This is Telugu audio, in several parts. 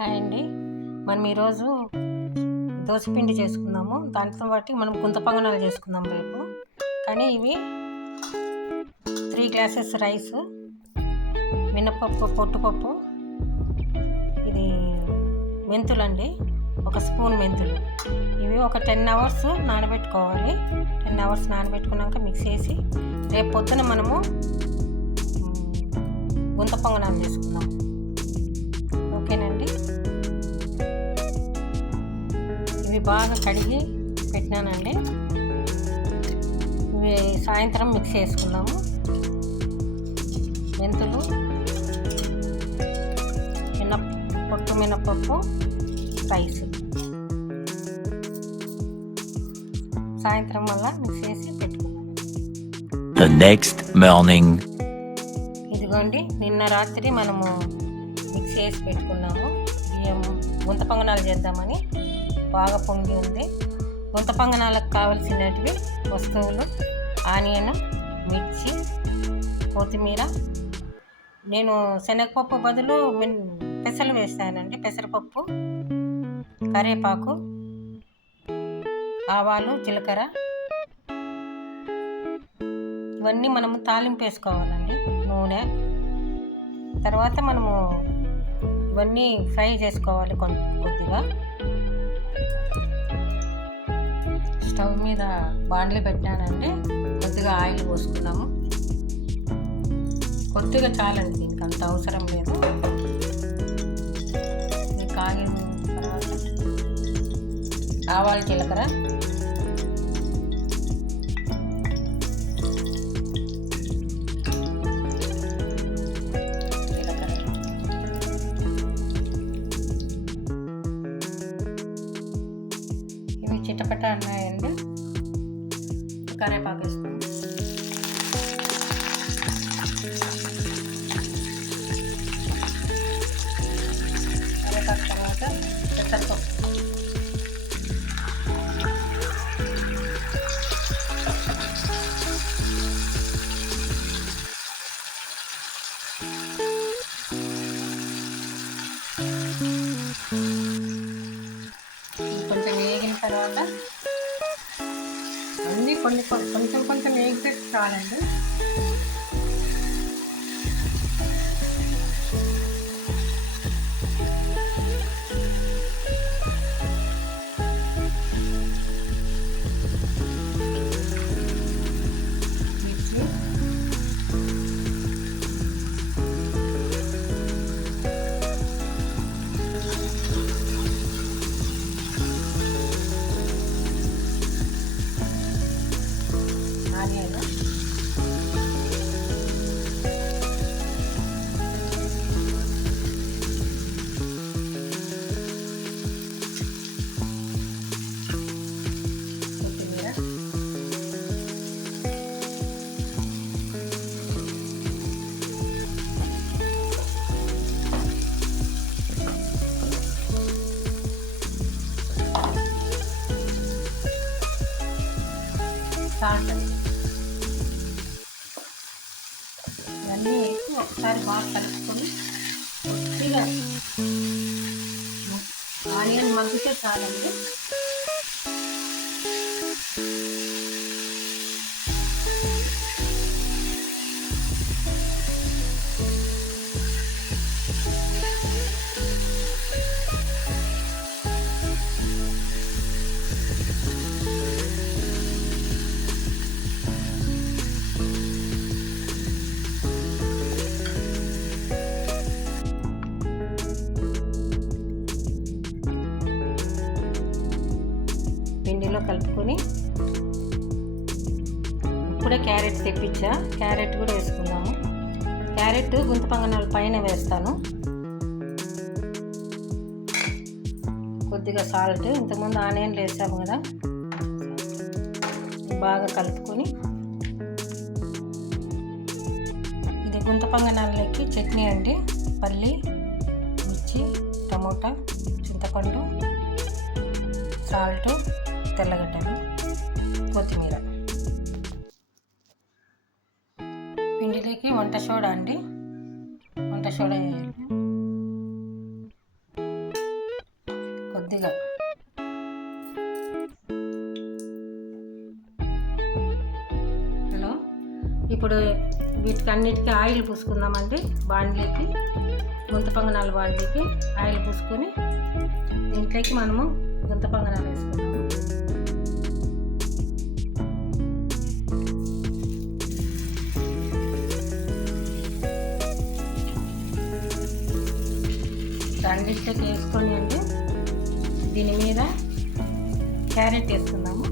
హాయ్ అండి. మనం ఈరోజు దోసపిండి చేసుకుందాము. దాంతో పాటు మనం గుంత పొంగనాలు చేసుకుందాం రేపు. కానీ ఇవి 3 గ్లాసెస్ రైస్, మినపప్పు, పొట్టుపప్పు, ఇది మెంతులండి, 1 స్పూన్ మెంతులు. ఇవి ఒక 10 అవర్స్ నానబెట్టుకోవాలి. 10 అవర్స్ నానబెట్టుకున్నాక మిక్స్ చేసి రేపు పొద్దున మనము గుంత పొంగనాలు చేసుకుందాం. ఓకేనండి. ఇవి బాగా కడిగి పెట్టినానండి. ఇవి సాయంత్రం మిక్స్ చేసుకుందాము. మెంతులు, పొట్టు మినపప్పు, రైస్ సాయంత్రం మళ్ళా మిక్స్ చేసి పెట్టుకుందాం. The next morning. ఇదిగోండి, నిన్న రాత్రి మనము మిక్స్ చేసి పెట్టుకున్నాము. బియ్యం గుంత పొంగనాలు చేద్దామని బాగా పొంగి ఉంది. గుంత పొంగనాలకు కావలసినవి వస్తువులు: ఆనియన్, మిర్చి, కొత్తిమీర. నేను శనగపప్పు బదులు పెసలు వేస్తానండి. పెసరపప్పు, కరివేపాకు, ఆవాలు, జీలకర్ర. ఇవన్నీ మనము తాలింపు వేసుకోవాలండి. నూనె తర్వాత మనము ఇవన్నీ ఫ్రై చేసుకోవాలి కొద్దిగా. స్టవ్ మీద బాండ్లీ పెట్టానండి. కొద్దిగా ఆయిల్ పోసుకున్నాము. కొద్దిగా చాలండి, దీనికి అంత అవసరం లేదు. ఇది కాగిన తర్వాత ఆవాలు, జీలకర్ర, చిటపట అన్నాయండి. కరివేపాకు వేస్తాం. కరివేపాకు తర్వాత పెసరపప్పు, కొంచెం వేగిన తర్వాత అన్నీ కొంచెం వేగితే చాలండి. సాల్ట్ ఇవన్నీ వేసి ఒకసారి బాగా కలుపుకొని కొద్దిగా ఆనియన్ మగ్గితే చాలండి. పిండిలో కలుపుకొని ఇప్పుడే క్యారెట్ తెప్పించా. క్యారెట్ కూడా వేసుకుందాము. క్యారెట్ గుంత పొంగనాల పైన వేస్తాను. కొద్దిగా సాల్ట్, ఇంతకుముందు ఆనియన్లు వేసాము కదా, బాగా కలుపుకొని ఇది గుంత పొంగనాలకి చట్నీ అండి. పల్లి, మిర్చి, టమోటా, చింతపండు, సాల్ట్, తెల్లగడ్డలు, కొత్తిమీర. పిండిలోకి వంట సోడా అండి. వంట సోడా వేయాలి. కొద్దిగా హలో, ఇప్పుడు వీటికన్నిటికీ ఆయిల్ పూసుకుందామండి. బాండ్లీకి, గుంత పొంగనాల బాండ్లీకి ఆయిల్ పూసుకొని దీంట్లోకి మనము గుంత పొంగనాలు వేసుకుందాము. రెండింటికి వేసుకొని అండి దీని మీద క్యారెట్ వేసుకుందాము.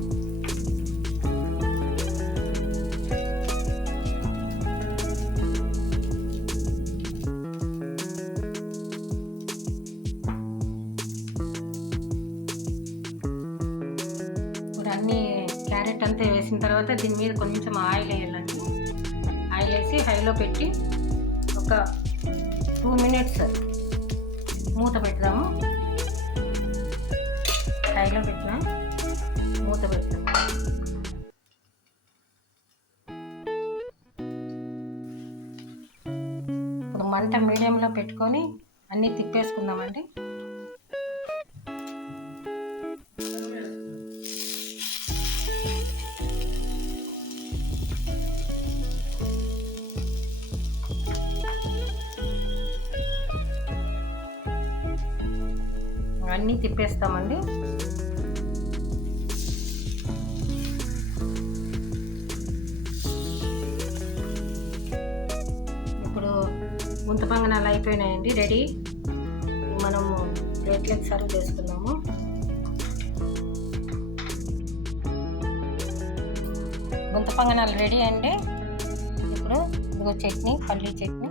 ఇప్పుడు అన్ని క్యారెట్ అంతా వేసిన తర్వాత దీని మీద కొంచెం ఆయిల్ వేయాలండి. ఆయిల్ వేసి హైలో పెట్టి ఒక 2 minutes మూత పెడదాము. హైలో పెట్టినా మూత పెడతాము. ఇప్పుడు మంట మీడియంలో పెట్టుకొని అన్నీ తిప్పేసుకుందామండి. అన్నీ తిప్పేస్తామండి. ఇప్పుడు గుంత పొంగనాలు అయిపోయినాయండి, రెడీ. మనము ప్లేట్లకు సర్వ్ చేసుకుందాము. గుంత పొంగనాలు రెడీ అండి. ఇప్పుడు ఇదిగో చట్నీ, పల్లీ చట్నీ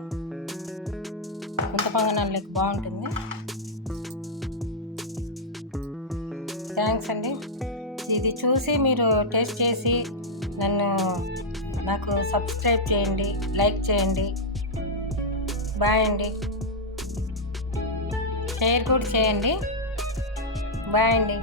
గుంత పొంగనాలకి బాగుంటుంది. థ్యాంక్స్ అండి. ఇది చూసి మీరు టేస్ట్ చేసి నాకు సబ్స్క్రైబ్ చేయండి, లైక్ చేయండి. బాయ్ అండి. షేర్ కూడా చేయండి. బాయ్ అండి.